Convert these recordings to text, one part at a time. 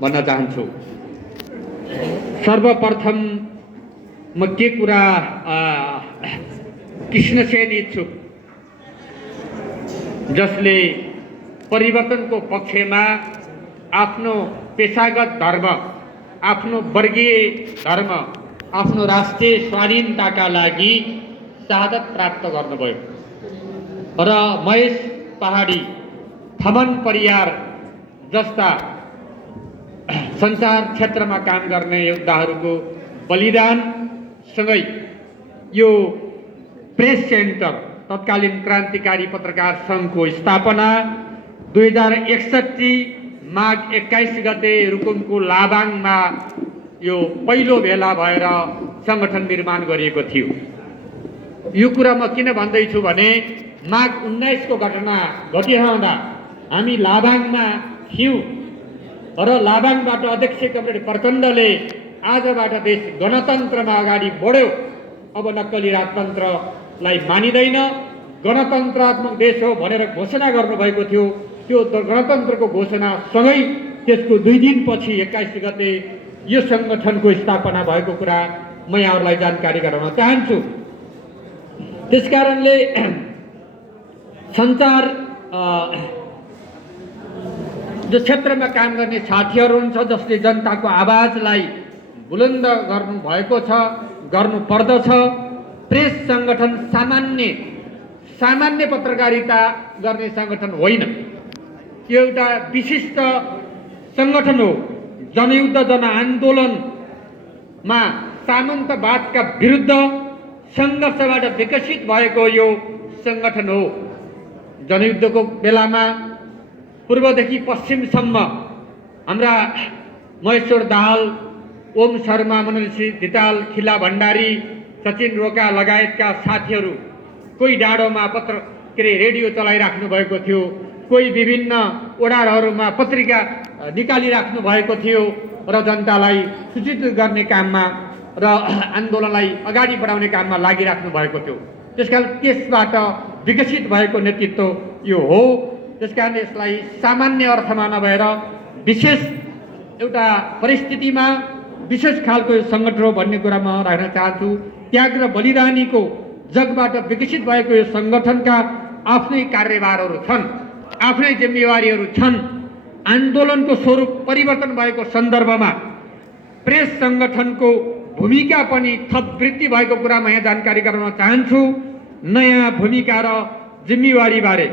भन्न चाहन्छु। सर्वप्रथम म के कुरा कृष्णसेन इच्छुक, जसले परिवर्तनको पक्षमा आफ्नो पेशागत धर्म, आफ्नो वर्गीय धर्म, आफ्नो राष्ट्रिय स्वाधीनताका लागि शहादत प्राप्त गर्नुभयो र महेश पहाडी, थमन परियार जस्ता सञ्चार क्षेत्रमा काम गर्ने योद्धाहरूको बलिदानसँगै यो प्रेस सेन्टर तत्कालीन क्रान्तिकारी पत्रकार सङ्घको स्थापना 2061 माघ 21 गते रुकुमको लाबाङमा यो पहिलो भेला भएर सङ्गठन निर्माण गरिएको थियो। यो कुरा म किन भन्दैछु भने माघ 19 को घटना घटिरहँदा हामी लाबाङमा थियौँ र लाबाङबाट अध्यक्ष कमरेड प्रचण्डले आजबाट देश गणतन्त्रमा अगाडि बढ्यो, अब नक्कली राजतन्त्रलाई मानिँदैन, गणतन्त्रात्मक देश हो भनेर घोषणा गर्नुभएको थियो। त्यो गणतन्त्रको घोषणासँगै त्यसको 2 दिनपछि 21 गते यो सङ्गठनको स्थापना भएको कुरा म यहाँहरूलाई जानकारी गराउन चाहन्छु। त्यसकारणले सञ्चार जो क्षेत्रमा काम गर्ने साथीहरू हुन्छ, जसले जनताको आवाजलाई बुलन्द गर्नुभएको छ, गर्नुपर्दछ। प्रेस सङ्गठन सामान्य पत्रकारिता गर्ने सङ्गठन होइन, यो एउटा विशिष्ट सङ्गठन हो। जनयुद्ध, जनआन्दोलनमा सामन्तवादका विरुद्ध सङ्घर्षबाट विकसित भएको यो सङ्गठन हो। जनयुद्धको बेलामा पूर्वदेखि पश्चिमसम्म हाम्रा महेश्वर दाहाल, ओम शर्मा, मनोज धिताल, खिला भण्डारी, सचिन रोका लगायतका साथीहरू कोही डाँडोमा रेडियो चलाइराख्नु भएको थियो, कोही विभिन्न ओडारहरूमा पत्रिका निकालिराख्नु भएको थियो र जनतालाई सूचित गर्ने काममा र आन्दोलनलाई अगाडि बढाउने काममा लागिराख्नु भएको थियो। त्यसकारण त्यसबाट विकसित भएको नेतृत्व यो हो। त्यसकारण यसलाई सामान्य अर्थमा नभएर विशेष एउटा परिस्थितिमा विशेष खालको सङ्गठन हो भन्ने कुरा म राख्न चाहन्छु। त्याग र बलिदानीको जगबाट विकसित भएको यो सङ्गठनका आफ्नै कार्यभारहरू छन्, आफ्नै जिम्मेवारीहरू छन्। आन्दोलनको स्वरूप परिवर्तन भएको सन्दर्भमा प्रेस सङ्गठनको भूमिका पनि थप वृद्धि भएको कुरा म यहाँ जानकारी गराउन चाहन्छु। नयाँ भूमिका र जिम्मेवारीबारे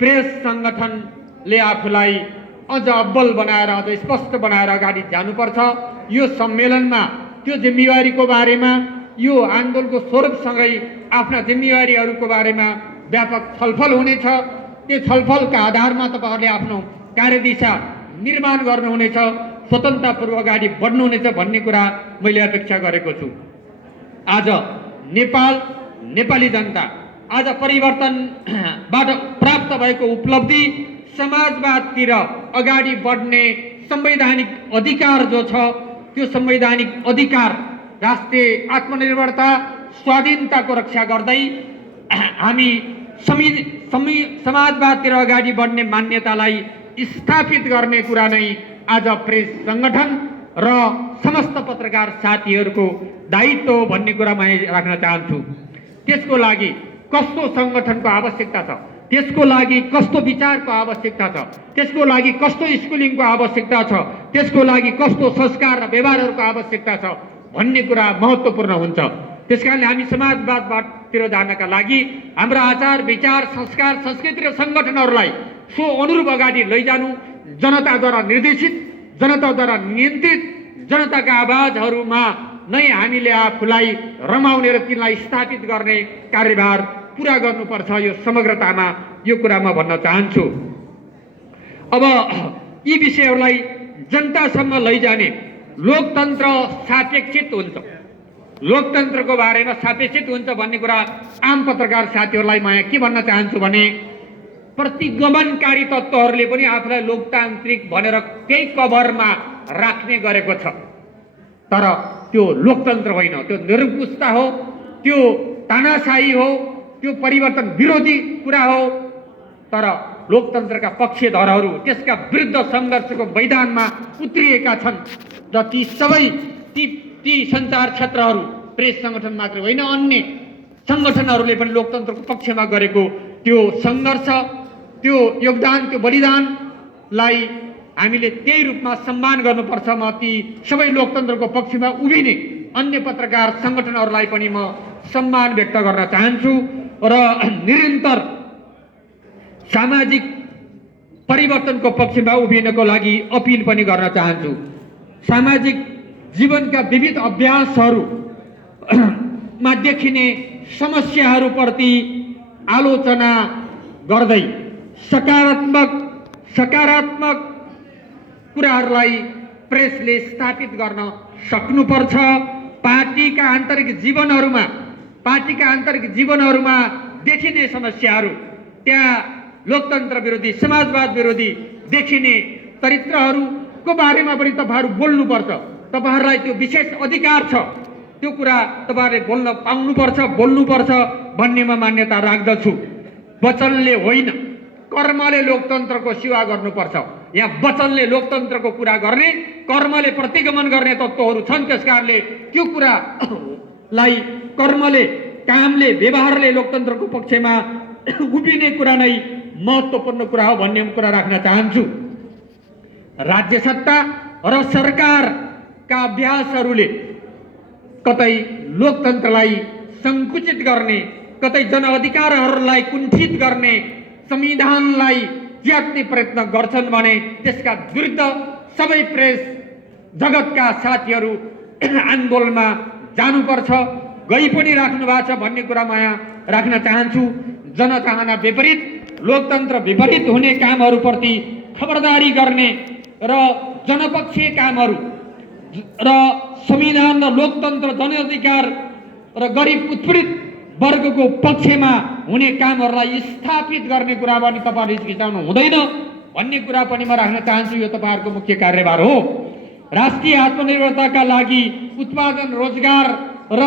प्रेस सङ्गठनले आफूलाई अझ अब्बल बनाएर, अझ स्पष्ट बनाएर अगाडि जानुपर्छ। यो सम्मेलनमा त्यो जिम्मेवारीको बारेमा, यो आन्दोलनको स्वरूपसँगै आफ्ना जिम्मेवारीहरूको बारेमा व्यापक छलफल हुनेछ। त्यो छलफलका आधारमा तपाईँहरूले आफ्नो कार्यदिशा निर्माण गर्नुहुनेछ, स्वतन्त्रतापूर्वक अगाडि बढ्नुहुनेछ भन्ने कुरा मैले अपेक्षा गरेको छु। आज नेपाल, नेपाली जनता आज परिवर्तनबाट प्राप्त भएको उपलब्धि, समाजवादतिर अगाडि बढ्ने संवैधानिक अधिकार जो छ, त्यो संवैधानिक अधिकार, राष्ट्रिय आत्मनिर्भरता, स्वाधीनताको रक्षा गर्दै हामी समाजवादतिर अगाडि बढ्ने मान्यतालाई स्थापित गर्ने कुरा नै आज प्रेस सङ्गठन र समस्त पत्रकार साथीहरूको दायित्व हो भन्ने कुरा म राख्न चाहन्छु। त्यसको लागि कस्तो सङ्गठनको आवश्यकता छ, त्यसको लागि कस्तो विचारको आवश्यकता छ, त्यसको लागि कस्तो स्कुलिङको आवश्यकता छ, त्यसको लागि कस्तो संस्कार र व्यवहारहरूको आवश्यकता छ भन्ने कुरा महत्त्वपूर्ण हुन्छ। त्यसकारणले हामी समाजवादतिर जानका लागि हाम्रा आचार, विचार, संस्कार, संस्कृति र सङ्गठनहरूलाई सो अनुरूप अगाडि लैजानु, जनताद्वारा निर्देशित, जनताद्वारा नियन्त्रित, जनताका आवाजहरूमा नै हामीले आफूलाई रमाउने र तिनलाई स्थापित गर्ने कार्यभार पुरा गर्नुपर्छ। यो समग्रतामा यो कुरा म भन्न चाहन्छु। अब यी विषयहरूलाई जनतासम्म लैजाने लोकतन्त्र सापेक्षित हुन्छ, लोकतन्त्रको बारेमा सापेक्षित हुन्छ भन्ने कुरा आम पत्रकार साथीहरूलाई म यहाँ के भन्न चाहन्छु भने प्रतिगमनकारी तत्त्वहरूले पनि आफूलाई लोकतान्त्रिक भनेर केही कभरमा राख्ने गरेको छ, तर त्यो लोकतन्त्र होइन, त्यो निरङ्कुशता हो, त्यो तानाशाही हो, त्यो परिवर्तन विरोधी कुरा हो। तर लोकतन्त्रका पक्षधरहरू त्यसका विरुद्ध सङ्घर्षको मैदानमा उत्रिएका छन् र ती सबै ती सञ्चार क्षेत्रहरू प्रेस सङ्गठन मात्र होइन अन्य सङ्गठनहरूले पनि लोकतन्त्रको पक्षमा गरेको त्यो सङ्घर्ष, त्यो योगदान, त्यो बलिदानलाई हामीले त्यही रूपमा सम्मान गर्नुपर्छ। म ती सबै लोकतन्त्रको पक्षमा उभिने अन्य पत्रकार सङ्गठनहरूलाई पनि म सम्मान व्यक्त गर्न चाहन्छु र निरन्तर सामाजिक परिवर्तनको पक्षमा उभिनको लागि अपिल पनि गर्न चाहन्छु। सामाजिक जीवनका विविध अभ्यासहरूमा देखिने समस्याहरूप्रति आलोचना गर्दै सकारात्मक कुराहरूलाई प्रेसले स्थापित गर्न सक्नुपर्छ। पार्टीका आन्तरिक जीवनहरूमा देखिने समस्याहरू, त्यहाँ लोकतन्त्र विरोधी, समाजवाद विरोधी देखिने चरित्रहरूको बारेमा पनि तपाईँहरू बोल्नुपर्छ। तपाईँहरूलाई त्यो विशेष अधिकार छ, त्यो कुरा तपाईँहरूले बोल्न पाउनुपर्छ, बोल्नुपर्छ भन्ने म मान्यता राख्दछु। वचनले होइन, कर्मले लोकतन्त्रको सेवा गर्नुपर्छ। यहाँ वचनले लोकतन्त्रको कुरा गर्ने, कर्मले प्रतिगमन गर्ने तत्त्वहरू छन्। त्यसकारणले त्यो कुरालाई कर्मले, कामले, व्यवहारले लोकतन्त्रको पक्षमा उभिने कुरा नै महत्त्वपूर्ण कुरा हो भन्ने कुरा राख्न चाहन्छु। राज्य सत्ता र सरकारका अभ्यासहरूले कतै लोकतन्त्रलाई सङ्कुचित गर्ने, कतै जनअधिकारहरूलाई कुण्ठित गर्ने, संविधानलाई च्यात्ने प्रयत्न गर्छन् भने त्यसका विरुद्ध सबै प्रेस जगतका साथीहरू आन्दोलनमा जानुपर्छ, गई पनि राख्नु भएको छ भन्ने कुरा म यहाँ राख्न चाहन्छु। जनचाहना विपरीत, लोकतन्त्र विपरीत हुने कामहरूप्रति खबरदारी गर्ने र जनपक्षीय कामहरू र संविधान र लोकतन्त्र, जनअधिकार र गरिब उत्पीडित वर्गको पक्षमा हुने कामहरूलाई स्थापित गर्ने कुरा पनि तपाईँहरूले हिचकिचाउनु हुँदैन भन्ने कुरा पनि म राख्न चाहन्छु। यो तपाईँहरूको मुख्य कार्यभार हो। राष्ट्रिय आत्मनिर्भरताका लागि उत्पादन, रोजगार र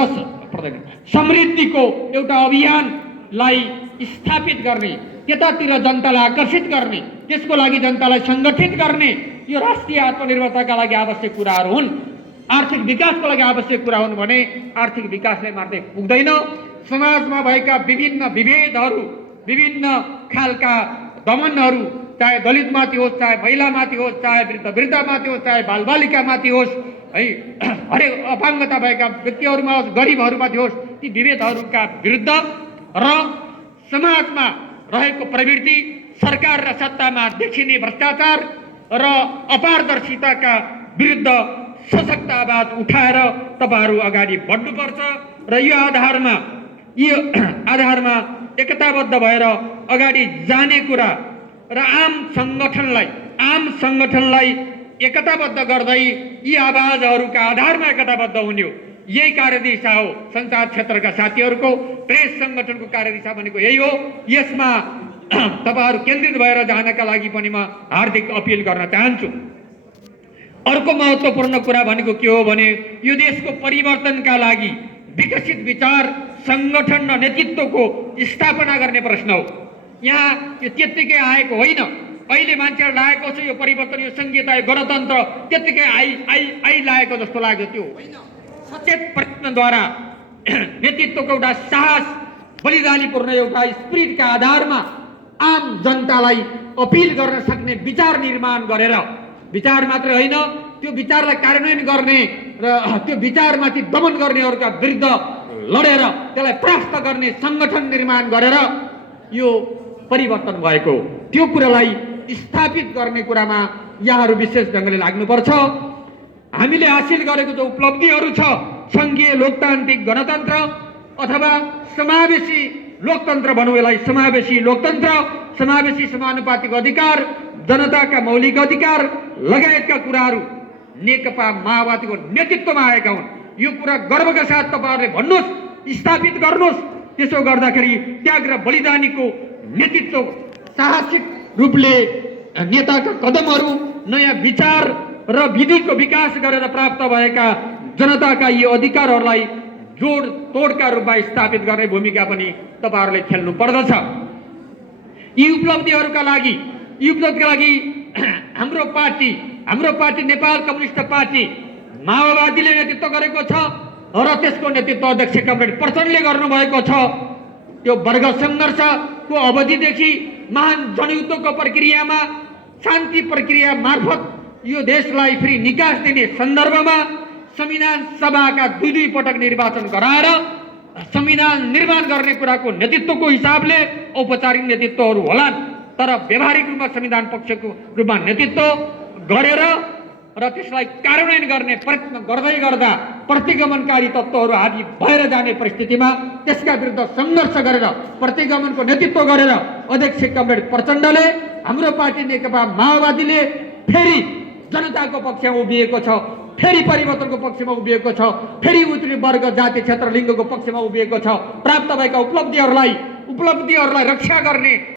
समृद्धिको एउटा अभियानलाई स्थापित गर्ने, त्यतातिर जनतालाई आकर्षित गर्ने, त्यसको लागि जनतालाई सङ्गठित गर्ने, यो राष्ट्रिय आत्मनिर्भरताका लागि आवश्यक कुराहरू हुन्। आर्थिक विकासको लागि आवश्यक कुरा हुन् भने आर्थिक विकासले मात्रै पुग्दैन। समाजमा भएका विभिन्न विभेदहरू, विभिन्न खालका दमनहरू, चाहे दलितमाथि होस्, चाहे महिलामाथि होस्, चाहे वृद्धमाथि होस्, चाहे बालबालिकामाथि होस्, है हरेक अपाङ्गता भएका व्यक्तिहरूमा होस्, गरिबहरूमाथि होस्, ती विभेदहरूका विरुद्ध र समाजमा रहेको प्रवृत्ति, सरकार र सत्तामा देखिने भ्रष्टाचार र अपारदर्शिताका विरुद्ध सशक्त आवाज उठाएर तपाईँहरू अगाडि बढ्नुपर्छ र यो आधारमा एकताबद्ध भएर अगाडि जाने कुरा र आम सङ्गठनलाई एकताबद्ध गर्दै यी आवाजहरूका आधारमा एकताबद्ध हुने हो। यही कार्यदिशा हो सञ्चार क्षेत्रका साथीहरूको, प्रेस सङ्गठनको कार्यदिशा भनेको यही हो। यसमा तपाईँहरू केन्द्रित भएर जानका लागि पनि म हार्दिक अपिल गर्न चाहन्छु। अर्को महत्त्वपूर्ण कुरा भनेको के हो भने यो देशको परिवर्तनका लागि विकसित विचार, सङ्गठन र नेतृत्वको स्थापना गर्ने प्रश्न हो। यहाँ यो त्यत्तिकै आएको होइन। अहिले मान्छेहरू लागेको छ यो परिवर्तन, यो सङ्घीयता, यो गणतन्त्र त्यत्तिकै आइलागेको जस्तो लाग्यो। त्यो होइन, सचेत प्रयत्नद्वारा नेतृत्वको एउटा साहस, बलिदानीपूर्ण एउटा स्पिरिटका आधारमा आम जनतालाई अपिल गर्न सक्ने विचार निर्माण गरेर, विचार मात्र होइन, त्यो विचारलाई कार्यान्वयन गर्ने र त्यो विचारमाथि दमन गर्नेहरूका विरुद्ध लडेर त्यसलाई परास्त गर्ने सङ्गठन निर्माण गरेर यो परिवर्तन भएको, त्यो कुरालाई स्थापित गर्ने कुरामा यहाँहरू विशेष ढङ्गले लाग्नुपर्छ। हामीले हासिल गरेको जो उपलब्धिहरू छ, सङ्घीय लोकतान्त्रिक गणतन्त्र अथवा समावेशी लोकतन्त्र भनौँ, यसलाई समावेशी लोकतन्त्र, समावेशी समानुपातिक अधिकार, जनताका मौलिक अधिकार लगायतका कुराहरू नेकपा माओवादीको नेतृत्वमा आएका हुन्। यो कुरा गर्वका साथ तपाईँहरूले भन्नुहोस्, स्थापित गर्नुहोस्। त्यसो गर्दाखेरि त्याग र बलिदानीको नेतृत्व, साहसिक रूपले नेताका कदमहरू, नयाँ विचार र विधिको विकास गरेर प्राप्त भएका जनताका यी अधिकारहरूलाई जोड तोडका रूपमा स्थापित गर्ने भूमिका पनि तपाईँहरूले खेल्नु पर्दछ। यी उपलब्धिका लागि हाम्रो पार्टी नेपाल कम्युनिस्ट पार्टी माओवादीले नेतृत्व गरेको छ र त्यसको नेतृत्व अध्यक्ष कमरेड प्रचण्डले गर्नुभएको छ। त्यो वर्ग सङ्घर्षको अवधिदेखि महान जनयुद्धको प्रक्रियामा शान्ति प्रक्रिया मार्फत यो देशलाई फेरि निकास दिने सन्दर्भमा संविधान सभाका दुई पटक निर्वाचन गराएर संविधान निर्माण गर्ने कुराको नेतृत्वको हिसाबले औपचारिक नेतृत्वहरू होलान्, तर व्यावहारिक रूपमा संविधान पक्षको रूपमा नेतृत्व गरेर र त्यसलाई कार्यान्वयन गर्ने प्रयत्न गर्दै गर्दा प्रतिगमनकारी तत्त्वहरू हावी भएर जाने परिस्थितिमा त्यसका विरुद्ध सङ्घर्ष गरेर प्रतिगमनको नेतृत्व गरेर अध्यक्ष कमरेड प्रचण्डले हाम्रो पार्टी नेकपा माओवादीले फेरि जनताको पक्षमा उभिएको छ, फेरि परिवर्तनको पक्षमा उभिएको छ, फेरि उत्तरी वर्ग जाति क्षेत्र लिङ्गको पक्षमा उभिएको छ। प्राप्त भएका उपलब्धिहरूलाई रक्षा गर्ने